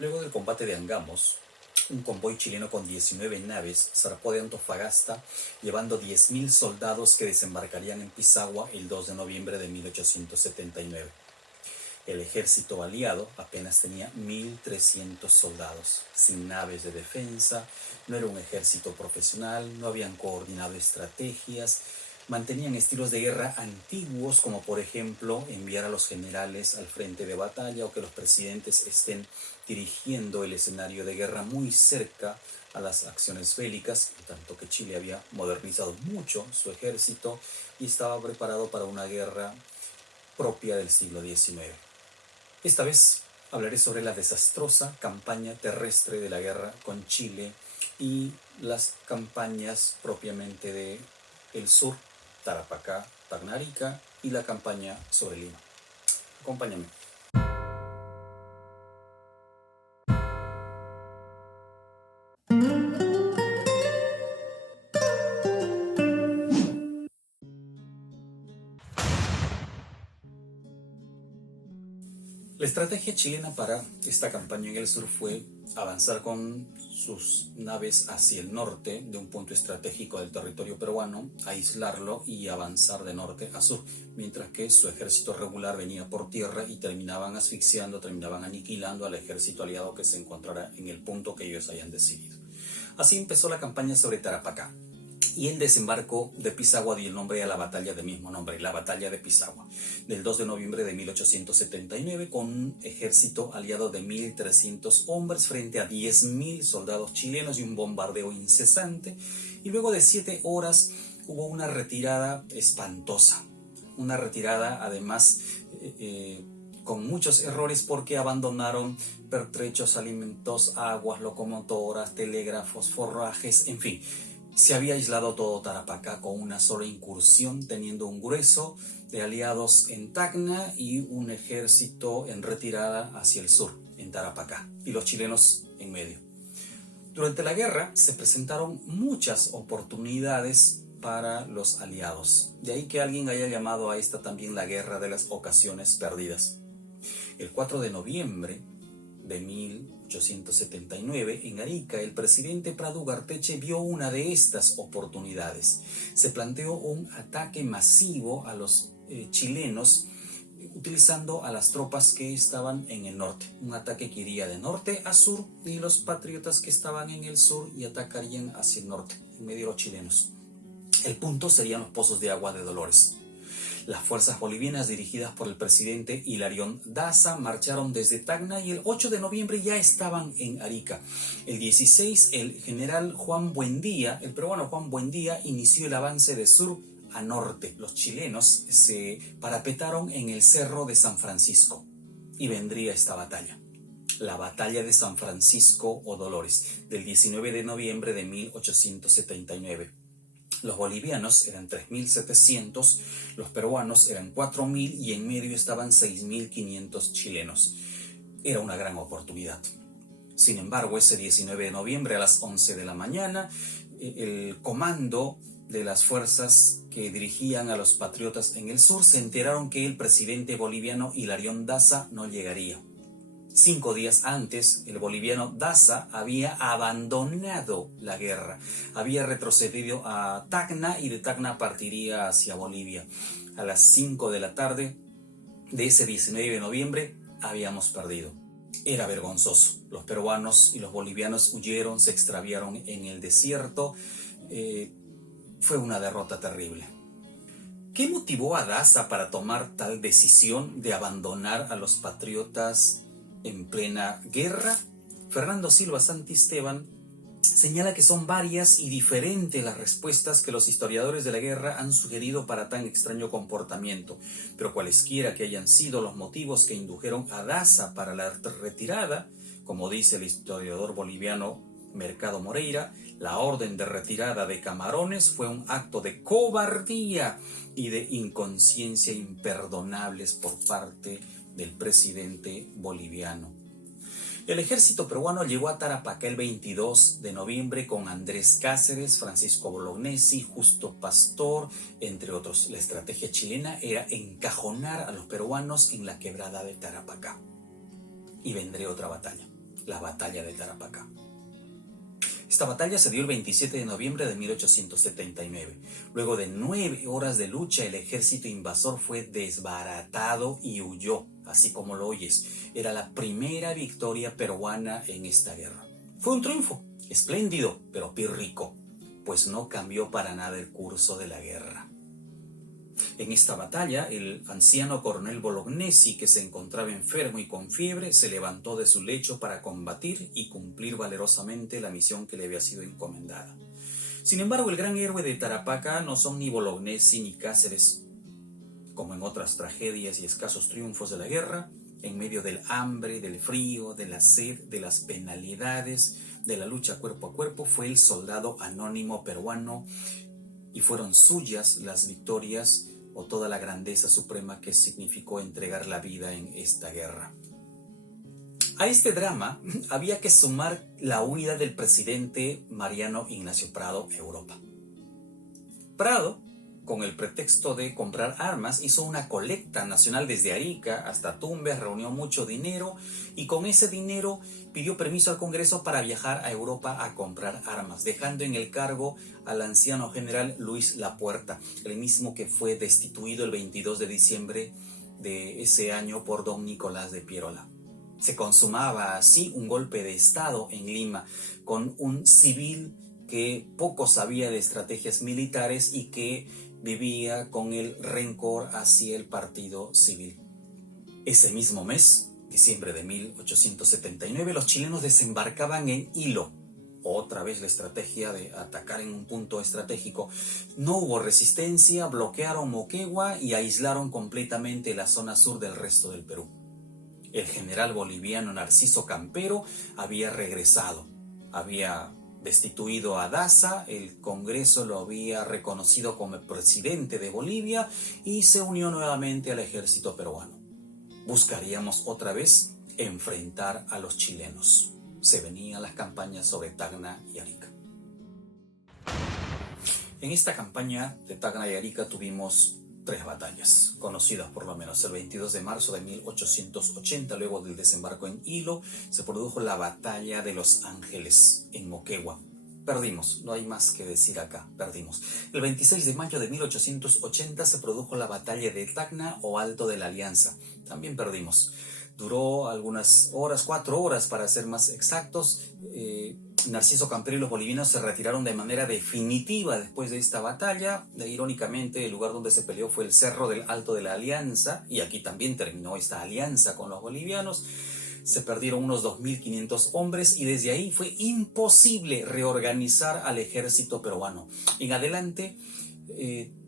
Luego del combate de Angamos, un convoy chileno con 19 naves zarpó de Antofagasta, llevando 10.000 soldados que desembarcarían en Pisagua el 2 de noviembre de 1879. El ejército aliado apenas tenía 1.300 soldados, sin naves de defensa, no era un ejército profesional, no habían coordinado estrategias, mantenían estilos de guerra antiguos, como por ejemplo enviar a los generales al frente de batalla o que los presidentes estén dirigiendo el escenario de guerra muy cerca a las acciones bélicas, en tanto que Chile había modernizado mucho su ejército y estaba preparado para una guerra propia del siglo XIX. Esta vez hablaré sobre la desastrosa campaña terrestre de la guerra con Chile y las campañas propiamente de el sur, Tarapacá, Tacna, Arica, y la campaña sobre Lima. Acompáñame. La estrategia chilena para esta campaña en el sur fue avanzar con sus naves hacia el norte de un punto estratégico del territorio peruano, aislarlo y avanzar de norte a sur, mientras que su ejército regular venía por tierra y terminaban asfixiando, terminaban aniquilando al ejército aliado que se encontrara en el punto que ellos hayan decidido. Así empezó la campaña sobre Tarapacá. Y el desembarco de Pisagua dio el nombre a la batalla de mismo nombre, la batalla de Pisagua, del 2 de noviembre de 1879, con un ejército aliado de 1.300 hombres frente a 10.000 soldados chilenos y un bombardeo incesante. Y luego de 7 horas hubo una retirada espantosa, una retirada además con muchos errores porque abandonaron pertrechos, alimentos, aguas, locomotoras, telégrafos, forrajes, en fin. Se había aislado todo Tarapacá con una sola incursión, teniendo un grueso de aliados en Tacna y un ejército en retirada hacia el sur, en Tarapacá, y los chilenos en medio. Durante la guerra se presentaron muchas oportunidades para los aliados. De ahí que alguien haya llamado a esta también la guerra de las ocasiones perdidas. El 4 de noviembre de 1879, en Arica, el presidente Prat Ugarteche vio una de estas oportunidades. Se planteó un ataque masivo a los chilenos utilizando a las tropas que estaban en el norte. Un ataque que iría de norte a sur y los patriotas que estaban en el sur y atacarían hacia el norte, en medio de los chilenos. El punto serían los pozos de agua de Dolores. Las fuerzas bolivianas dirigidas por el presidente Hilarión Daza marcharon desde Tacna y el 8 de noviembre ya estaban en Arica. El 16, el general Juan Buendía, el peruano Juan Buendía, inició el avance de sur a norte. Los chilenos se parapetaron en el cerro de San Francisco y vendría esta batalla. La batalla de San Francisco o Dolores, del 19 de noviembre de 1879. Los bolivianos eran 3.700, los peruanos eran 4.000 y en medio estaban 6.500 chilenos. Era una gran oportunidad. Sin embargo, ese 19 de noviembre a las 11 de la mañana, el comando de las fuerzas que dirigían a los patriotas en el sur se enteraron que el presidente boliviano Hilarión Daza no llegaría. 5 días antes, el boliviano Daza había abandonado la guerra, había retrocedido a Tacna y de Tacna partiría hacia Bolivia. A las 5 de la tarde de ese 19 de noviembre habíamos perdido. Era vergonzoso. Los peruanos y los bolivianos huyeron, se extraviaron en el desierto. Fue una derrota terrible. ¿Qué motivó a Daza para tomar tal decisión de abandonar a los patriotas en plena guerra? Fernando Silva Santisteban señala que son varias y diferentes las respuestas que los historiadores de la guerra han sugerido para tan extraño comportamiento, pero cualesquiera que hayan sido los motivos que indujeron a Daza para la retirada, como dice el historiador boliviano Mercado Moreira, la orden de retirada de Camarones fue un acto de cobardía y de inconsciencia imperdonables por parte del presidente boliviano. El ejército peruano llegó a Tarapacá el 22 de noviembre con Andrés Cáceres, Francisco Bolognesi, Justo Pastor, entre otros. La estrategia chilena era encajonar a los peruanos en la quebrada de Tarapacá. Y vendría otra batalla. la batalla de Tarapacá. Esta batalla se dio el 27 de noviembre de 1879. Luego de 9 horas de lucha, el ejército invasor fue desbaratado y huyó, así como lo oyes. Era la primera victoria peruana en esta guerra. Fue un triunfo, espléndido, pero pírrico, pues no cambió para nada el curso de la guerra. En esta batalla, el anciano coronel Bolognesi, que se encontraba enfermo y con fiebre, se levantó de su lecho para combatir y cumplir valerosamente la misión que le había sido encomendada. Sin embargo, el gran héroe de Tarapacá no son ni Bolognesi ni Cáceres. Como en otras tragedias y escasos triunfos de la guerra, en medio del hambre, del frío, de la sed, de las penalidades, de la lucha cuerpo a cuerpo, fue el soldado anónimo peruano y fueron suyas las victorias o toda la grandeza suprema que significó entregar la vida en esta guerra. A este drama había que sumar la huida del presidente Mariano Ignacio Prado a Europa. Prado, con el pretexto de comprar armas, hizo una colecta nacional desde Arica hasta Tumbes, reunió mucho dinero y con ese dinero pidió permiso al Congreso para viajar a Europa a comprar armas, dejando en el cargo al anciano general Luis Lapuerta, el mismo que fue destituido el 22 de diciembre de ese año por don Nicolás de Piérola. Se consumaba así un golpe de Estado en Lima, con un civil que poco sabía de estrategias militares y que vivía con el rencor hacia el partido civil. Ese mismo mes, diciembre de 1879, los chilenos desembarcaban en Hilo. Otra vez la estrategia de atacar en un punto estratégico. No hubo resistencia, bloquearon Moquegua y aislaron completamente la zona sur del resto del Perú. El general boliviano Narciso Campero había regresado, había destituido a Daza, el Congreso lo había reconocido como presidente de Bolivia y se unió nuevamente al ejército peruano. Buscaríamos otra vez enfrentar a los chilenos. Se venían las campañas sobre Tacna y Arica. En esta campaña de Tacna y Arica tuvimos 3 batallas, conocidas por lo menos. El 22 de marzo de 1880, luego del desembarco en Hilo, se produjo la batalla de Los Ángeles, en Moquegua. Perdimos, no hay más que decir acá, perdimos. El 26 de mayo de 1880 se produjo la batalla de Tacna o Alto de la Alianza. También perdimos. Duró algunas horas, 4 horas para ser más exactos. Narciso Campero y los bolivianos se retiraron de manera definitiva después de esta batalla. Irónicamente, el lugar donde se peleó fue el Cerro del Alto de la Alianza, y aquí también terminó esta alianza con los bolivianos. Se perdieron unos 2.500 hombres y desde ahí fue imposible reorganizar al ejército peruano. En adelante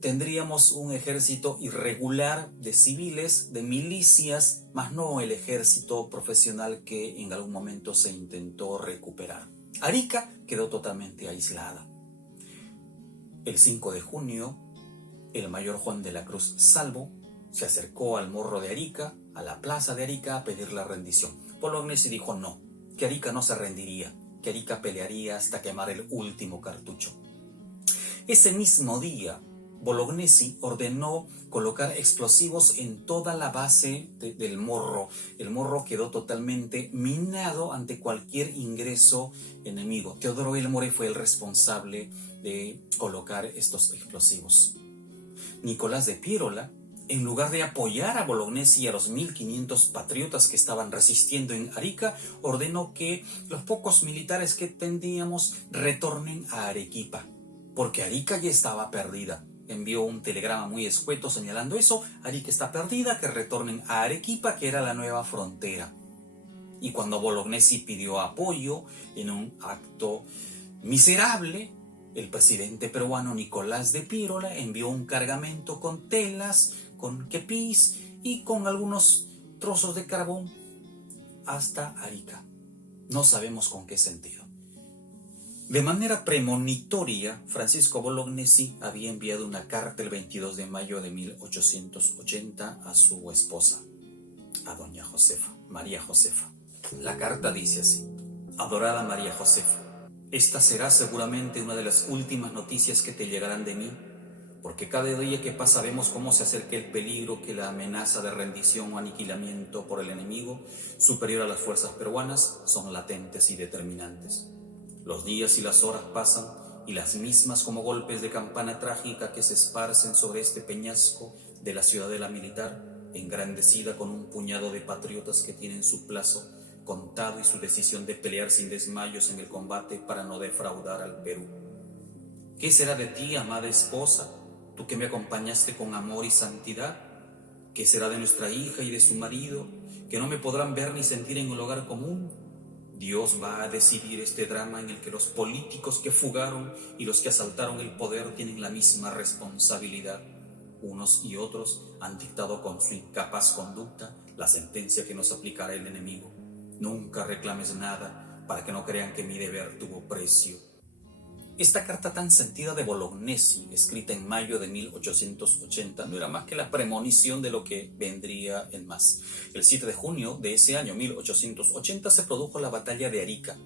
tendríamos un ejército irregular de civiles, de milicias, más no el ejército profesional que en algún momento se intentó recuperar. Arica quedó totalmente aislada. El 5 de junio, el mayor Juan de la Cruz Salvo se acercó al Morro de Arica, a la plaza de Arica, a pedir la rendición. Bolognesi dijo no, que Arica no se rendiría, que Arica pelearía hasta quemar el último cartucho. Ese mismo día, Bolognesi ordenó colocar explosivos en toda la base del Morro. El Morro quedó totalmente minado ante cualquier ingreso enemigo. Teodoro Elmore fue el responsable de colocar estos explosivos. Nicolás de Piérola, en lugar de apoyar a Bolognesi y a los 1.500 patriotas que estaban resistiendo en Arica, ordenó que los pocos militares que teníamos retornen a Arequipa, porque Arica ya estaba perdida. Envió un telegrama muy escueto señalando eso: Arica está perdida, que retornen a Arequipa, que era la nueva frontera. Y cuando Bolognesi pidió apoyo en un acto miserable, el presidente peruano Nicolás de Piérola envió un cargamento con telas, con quepís y con algunos trozos de carbón hasta Arica. No sabemos con qué sentido. De manera premonitoria, Francisco Bolognesi había enviado una carta el 22 de mayo de 1880 a su esposa, a doña Josefa, María Josefa. La carta dice así: adorada María Josefa, esta será seguramente una de las últimas noticias que te llegarán de mí, porque cada día que pasa vemos cómo se acerca el peligro, que la amenaza de rendición o aniquilamiento por el enemigo superior a las fuerzas peruanas son latentes y determinantes. Los días y las horas pasan y las mismas como golpes de campana trágica que se esparcen sobre este peñasco de la ciudadela militar, engrandecida con un puñado de patriotas que tienen su plazo contado y su decisión de pelear sin desmayos en el combate para no defraudar al Perú. ¿Qué será de ti, amada esposa, tú que me acompañaste con amor y santidad? ¿Qué será de nuestra hija y de su marido, que no me podrán ver ni sentir en el hogar común? Dios va a decidir este drama en el que los políticos que fugaron y los que asaltaron el poder tienen la misma responsabilidad. Unos y otros han dictado con su incapaz conducta la sentencia que nos aplicará el enemigo. Nunca reclames nada para que no crean que mi deber tuvo precio. Esta carta tan sentida de Bolognesi, escrita en mayo de 1880, no era más que la premonición de lo que vendría en más. El 7 de junio de ese año 1880 se produjo la batalla de Arica.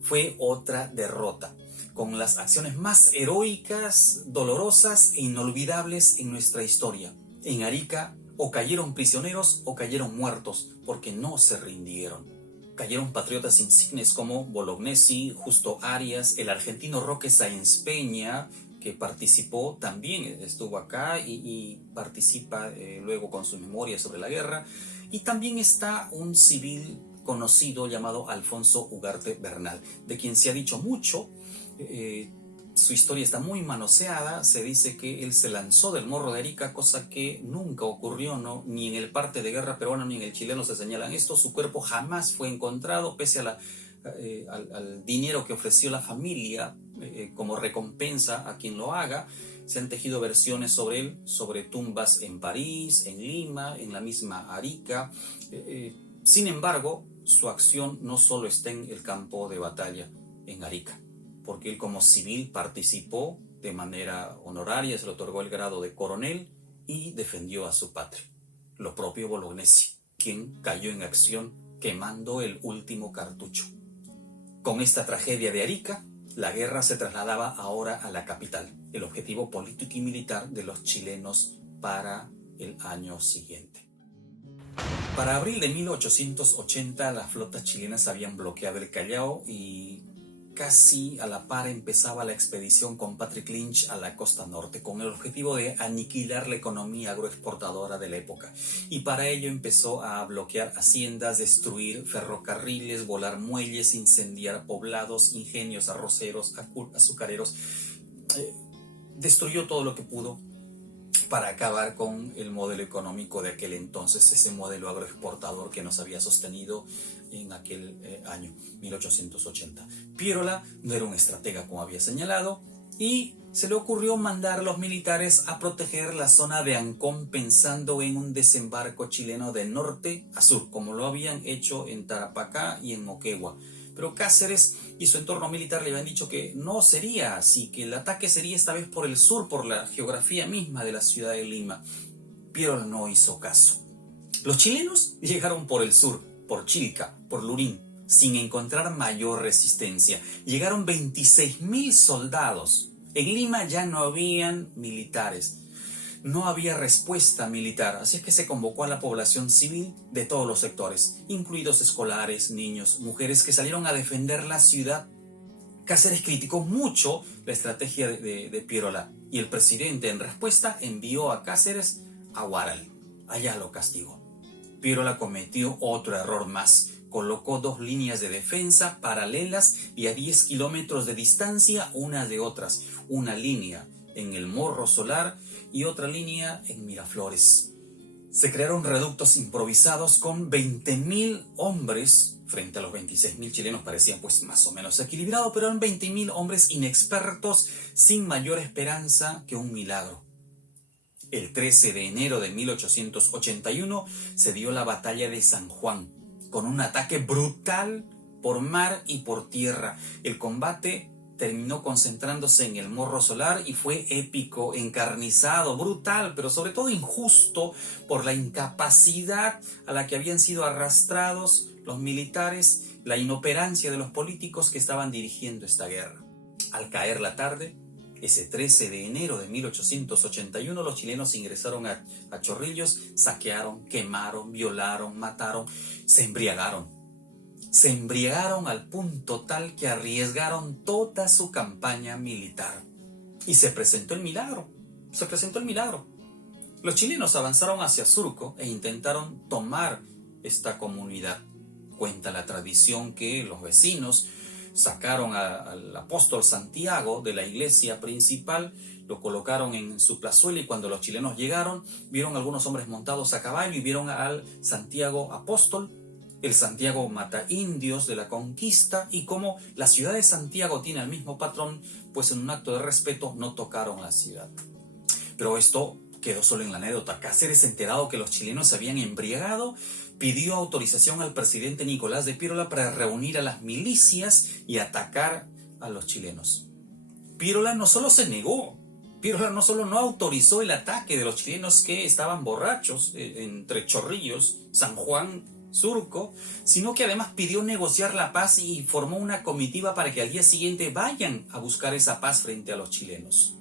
Fue otra derrota, con las acciones más heroicas, dolorosas e inolvidables en nuestra historia. En Arica o cayeron prisioneros o cayeron muertos, porque no se rindieron. Cayeron patriotas insignes como Bolognesi, Justo Arias, el argentino Roque Sáenz Peña, que participó también, estuvo acá y participa luego con sus memorias sobre la guerra. Y también está un civil conocido llamado Alfonso Ugarte Bernal, de quien se ha dicho mucho. Su historia está muy manoseada. Se dice que él se lanzó del Morro de Arica, cosa que nunca ocurrió, ¿no? Ni en el parte de guerra peruano ni en el chileno se señalan esto. Su cuerpo jamás fue encontrado, pese a al dinero que ofreció la familia como recompensa a quien lo haga. Se han tejido versiones sobre él, sobre tumbas en París, en Lima, en la misma Arica. Sin embargo, su acción no solo está en el campo de batalla, en Arica, porque él como civil participó de manera honoraria, se le otorgó el grado de coronel y defendió a su patria. Lo propio Bolognesi, quien cayó en acción quemando el último cartucho. Con esta tragedia de Arica, la guerra se trasladaba ahora a la capital, el objetivo político y militar de los chilenos para el año siguiente. Para abril de 1880, las flotas chilenas habían bloqueado el Callao y casi a la par empezaba la expedición con Patrick Lynch a la costa norte, con el objetivo de aniquilar la economía agroexportadora de la época. Y para ello empezó a bloquear haciendas, destruir ferrocarriles, volar muelles, incendiar poblados, ingenios arroceros, azucareros. Destruyó todo lo que pudo para acabar con el modelo económico de aquel entonces, ese modelo agroexportador que nos había sostenido en aquel año 1880. Piérola no era un estratega, como había señalado, y se le ocurrió mandar a los militares a proteger la zona de Ancón, pensando en un desembarco chileno de norte a sur, como lo habían hecho en Tarapacá y en Moquegua. Pero Cáceres y su entorno militar le habían dicho que no sería así, que el ataque sería esta vez por el sur, por la geografía misma de la ciudad de Lima. Piérola no hizo caso. Los chilenos llegaron por el sur, por Chilca, por Lurín, sin encontrar mayor resistencia. Llegaron 26.000 soldados. En Lima ya no habían militares. No había respuesta militar, así es que se convocó a la población civil de todos los sectores, incluidos escolares, niños, mujeres, que salieron a defender la ciudad. Cáceres criticó mucho la estrategia de Piérola, y el presidente en respuesta envió a Cáceres a Huaral. Allá lo castigó. Piérola cometió otro error más. Colocó dos líneas de defensa paralelas y a 10 kilómetros de distancia unas de otras. Una línea en el Morro Solar y otra línea en Miraflores. Se crearon reductos improvisados con 20.000 hombres, frente a los 26.000 chilenos parecían pues más o menos equilibrado, pero eran 20.000 hombres inexpertos, sin mayor esperanza que un milagro. El 13 de enero de 1881 se dio la batalla de San Juan, con un ataque brutal por mar y por tierra. El combate terminó concentrándose en el Morro Solar y fue épico, encarnizado, brutal, pero sobre todo injusto por la incapacidad a la que habían sido arrastrados los militares, la inoperancia de los políticos que estaban dirigiendo esta guerra. Al caer la tarde, Ese 13 de enero de 1881 los chilenos ingresaron a Chorrillos, saquearon, quemaron, violaron, mataron, se embriagaron. Se embriagaron al punto tal que arriesgaron toda su campaña militar. Y se presentó el milagro. Se presentó el milagro. Los chilenos avanzaron hacia Surco e intentaron tomar esta comunidad. Cuenta la tradición que los vecinos sacaron al apóstol Santiago de la iglesia principal, lo colocaron en su plazuela y cuando los chilenos llegaron, vieron algunos hombres montados a caballo y vieron al Santiago apóstol. El Santiago mata indios de la conquista y como la ciudad de Santiago tiene el mismo patrón, pues en un acto de respeto no tocaron la ciudad. Pero esto quedó solo en la anécdota. Cáceres, enterado que los chilenos se habían embriagado, pidió autorización al presidente Nicolás de Piérola para reunir a las milicias y atacar a los chilenos. Piérola no solo se negó, Piérola no solo no autorizó el ataque de los chilenos que estaban borrachos entre Chorrillos, San Juan, Surco, sino que además pidió negociar la paz y formó una comitiva para que al día siguiente vayan a buscar esa paz frente a los chilenos.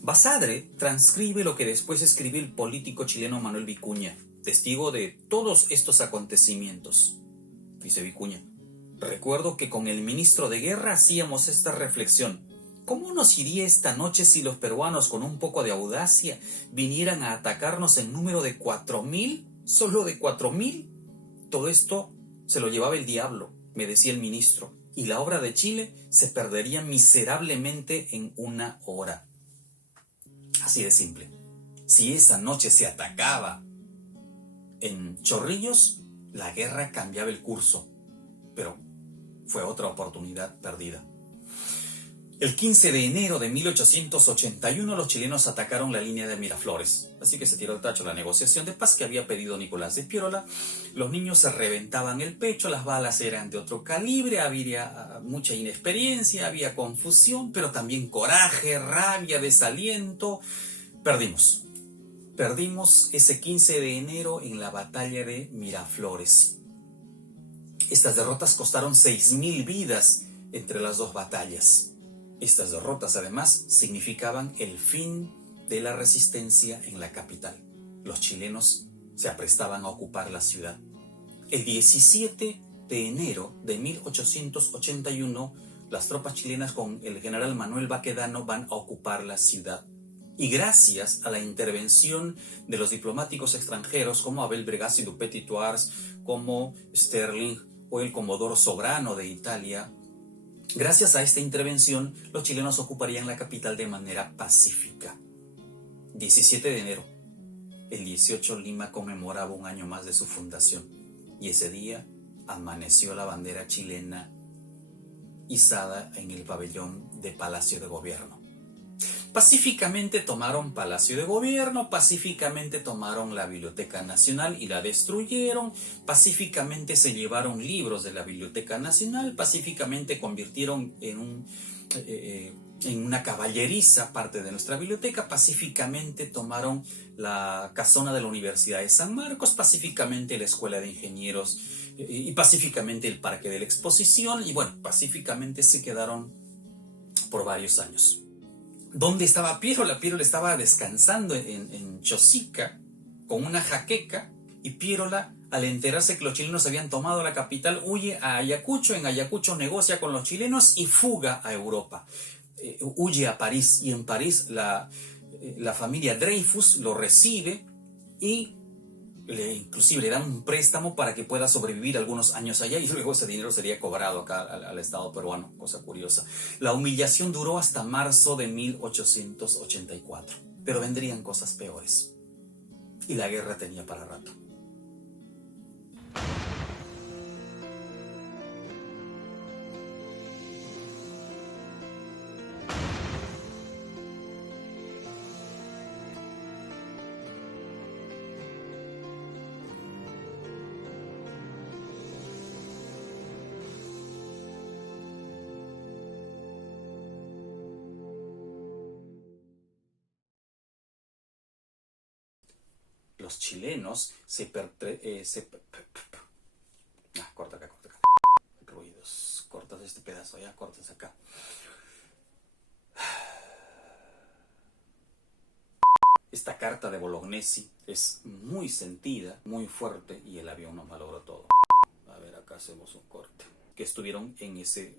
Basadre transcribe lo que después escribió el político chileno Manuel Vicuña, testigo de todos estos acontecimientos. Dice Vicuña: recuerdo que con el ministro de Guerra hacíamos esta reflexión. ¿Cómo nos iría esta noche si los peruanos con un poco de audacia vinieran a atacarnos en número de 4.000? ¿Solo de 4.000? Todo esto se lo llevaba el diablo, me decía el ministro, y la obra de Chile se perdería miserablemente en una hora. Así de simple. Si esa noche se atacaba en Chorrillos, la guerra cambiaba el curso, pero fue otra oportunidad perdida. El 15 de enero de 1881 los chilenos atacaron la línea de Miraflores, así que se tiró al tacho la negociación de paz que había pedido Nicolás de Piérola. Los niños se reventaban el pecho, las balas eran de otro calibre, había mucha inexperiencia, había confusión, pero también coraje, rabia, desaliento. Perdimos ese 15 de enero en la batalla de Miraflores. Estas derrotas costaron 6.000 vidas entre las dos batallas. Estas derrotas además significaban el fin de la resistencia en la capital. Los chilenos se aprestaban a ocupar la ciudad. El 17 de enero de 1881, las tropas chilenas con el general Manuel Baquedano van a ocupar la ciudad. Y gracias a la intervención de los diplomáticos extranjeros como Abel Bregazzi du Petit-Thouars, como Sterling o el comodoro Sobrano de Italia, gracias a esta intervención, los chilenos ocuparían la capital de manera pacífica. 17 de enero. El 18 Lima conmemoraba un año más de su fundación y ese día amaneció la bandera chilena izada en el pabellón de Palacio de Gobierno. Pacíficamente tomaron Palacio de Gobierno, pacíficamente tomaron la Biblioteca Nacional y la destruyeron, pacíficamente se llevaron libros de la Biblioteca Nacional, pacíficamente convirtieron en una caballeriza parte de nuestra biblioteca, pacíficamente tomaron la casona de la Universidad de San Marcos, pacíficamente la Escuela de Ingenieros y pacíficamente el Parque de la Exposición y bueno, pacíficamente se quedaron por varios años. ¿Dónde estaba Piérola? Piérola estaba descansando en Chosica con una jaqueca y Piérola, al enterarse que los chilenos habían tomado la capital, huye a Ayacucho. En Ayacucho negocia con los chilenos y fuga a Europa. Huye a París y en París la familia Dreyfus lo recibe y inclusive le dan un préstamo para que pueda sobrevivir algunos años allá y luego ese dinero sería cobrado acá al Estado peruano, cosa curiosa. La humillación duró hasta marzo de 1884, pero vendrían cosas peores y la guerra tenía para rato. Los chilenos corta acá. Ruidos. Cortas este pedazo, ya cortas acá. Esta carta de Bolognesi es muy sentida, muy fuerte, y el avión nos malogró todo. A ver, acá hacemos un corte. Que estuvieron en ese